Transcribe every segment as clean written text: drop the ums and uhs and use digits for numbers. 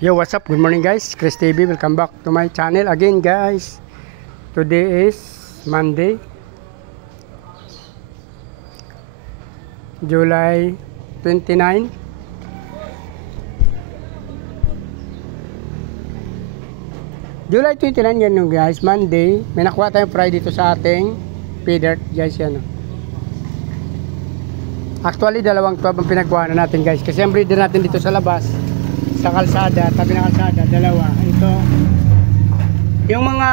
Yo, what's up? Good morning guys, Chris TV. Welcome back to my channel again guys. Today is Monday, July 29. July 29 yan yung guys, Monday. May nakuha tayong fry dito sa ating feeder guys yan. Actually, dalawang tuwab ang pinagkuha na natin guys. Kasi ang breeder natin dito sa labas, sa kalsada, tabi ng kalsada, dalawa. Ito, yung mga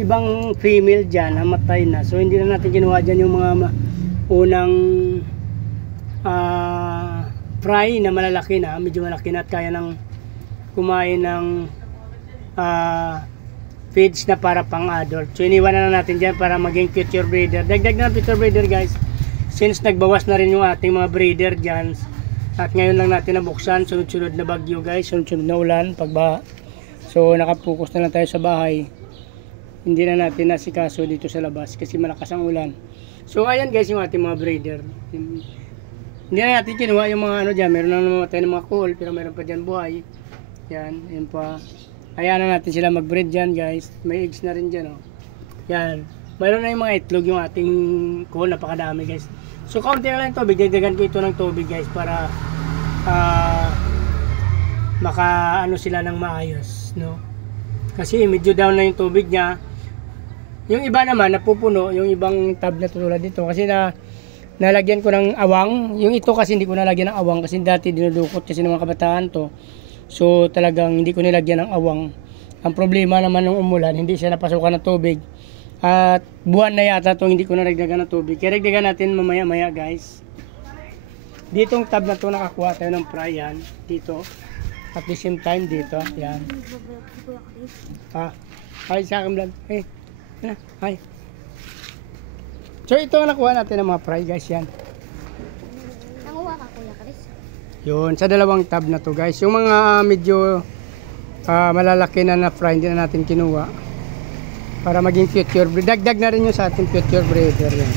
ibang female dyan, namatay na. So, hindi na natin kinuha dyan yung mga unang fry na malalaki na, medyo malaki na at kaya ng kumain ng feeds na para pang adult. So, iniwan na natin dyan para maging future breeder. Dagdag na future breeder guys. Since nagbawas na rin yung ating mga breeder dyan. At ngayon lang natin nabuksan, sunod-sunod na bagyo guys, sunod-sunod na ulan, pagbaha. So nakapokus na lang tayo sa bahay. Hindi na natin nasikaso dito sa labas kasi malakas ang ulan. So ayan guys yung ating mga breeder. Hindi na natin kinuha yung mga ano dyan, meron na namatay ng mga cool, pero meron pa dyan buhay. Yan, yan pa. Hayaan na natin sila mag-breed dyan guys. May eggs na rin dyan oh. Yan, mayroon na yung mga itlog yung ating cool, napakadami guys. So kaunti na lang tubig, dagdagan ko ito ng tubig guys para maka ano sila ng maayos, no? Kasi medyo down na yung tubig niya. Yung iba naman napupuno, yung ibang tab na tulad dito kasi nalagyan ko ng awang. Yung ito kasi hindi ko nalagyan ng awang kasi dati dinudukot kasi ng mga kabataan to. So talagang hindi ko nilagyan ng awang. Ang problema naman ng umulan, hindi siya napasukan ng tubig. At buwan na yata itong hindi ko naragdagan ng tubig. Kaya ragdagan natin mamaya maya guys. Ditong tab na ito nakakuha tayo ng fry yan. Dito. At the same time dito. Yan. Hi sa akin vlog. Hey. Hi. So ito ang nakuha natin ng mga fry guys yan. Nanguha ka Kuya Chris? Yun. Sa dalawang tab na to guys. Yung mga medyo malalaki na fry hindi na natin kinuha. Para maging future breeder. Dagdag na rin yung sa ating future breeder yan.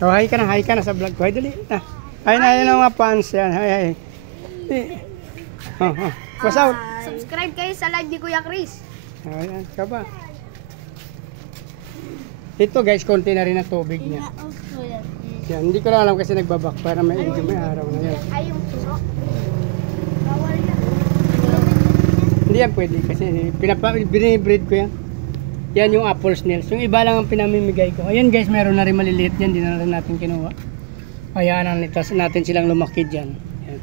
So, hi ka na sa vlog ko. Hi, dali. Hi na yun ang mga fans yan. Hi. What's out? Subscribe kayo sa live ni Kuya Chris. Ayan, ka ba? Ito guys, konti na rin ang tubig niya. Yan, hindi ko na alam kasi nagbabak para may araw na yan. Ay, yung suso. Bawal yan. Hindi yan pwede kasi binibreed ko yan. Yan yung apple snails. Yung iba lang ang pinamimigay ko. Ayan guys, meron na rin maliliit yan. Hindi na rin natin kinuha. Ayan natin silang lumaki dyan. Yan.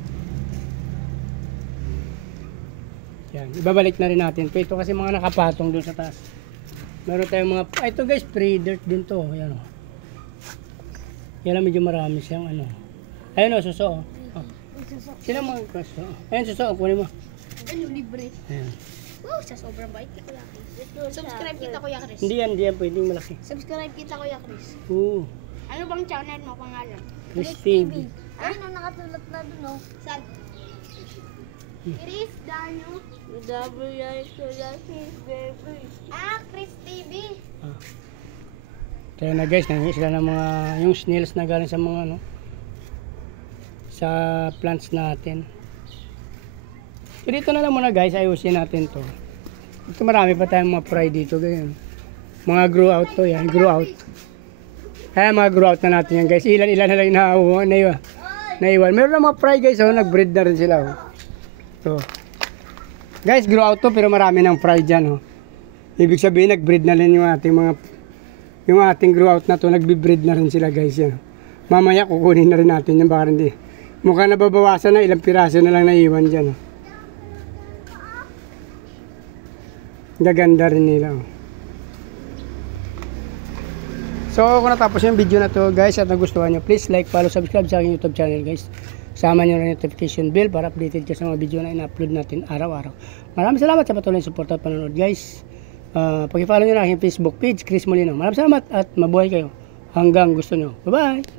Yan. Ibabalik na rin natin. Ito kasi mga nakapatong doon sa taas. Meron tayong mga... ito guys, pre-dirt din to. Yan o. Yan lang medyo marami siyang ano. Ayun o, suso o. Sila mga kaso. Ayun suso o, kunin mo. Ano, libre. Ayan. Wow, sa sobrang bait ni Kuya Chris. Subscribe kita Kuya Chris. Hindi yan pwedeng malaki. Subscribe kita Kuya Chris. Oo. Ano bang channel mo, pangalan? Chris TV. Ay, nakatulad na dun oh. Saan? Chris Dano. Chris TV. Kaya na guys, nangyay sila ng mga yung snails na galing sa mga ano sa plants natin. So dito na lang muna guys, ayusin natin to. Ito marami pa tayong mga fry dito ganyan. Mga grow out to yan, grow out. Kaya mga grow out na natin yan guys. Ilan na lang naiwan. Meron na mga fry guys, oh, nag-breed na rin sila. Oh. So, guys, grow out to pero marami ng fry dyan. Oh. Ibig sabihin nag-breed na rin yung ating grow out na to, nagbi-breed na rin sila guys yan. Mamaya kukunin na rin natin yan, baka hindi. Mukhang nababawasan na, ilang piraso na lang naiwan dyan. Oh. Gaganda rin nila. Oh. So kung natapos yung video na to guys at nagustuhan nyo, please like, follow, subscribe sa aking YouTube channel guys. Sama nyo na notification bell para updated ka sa mga video na in-upload natin araw-araw. Maraming salamat sa patuloy support at panonood guys. Pag-follow nyo na aking Facebook page, Chris Molino. Maraming salamat at mabuhay kayo hanggang gusto nyo. Bye bye!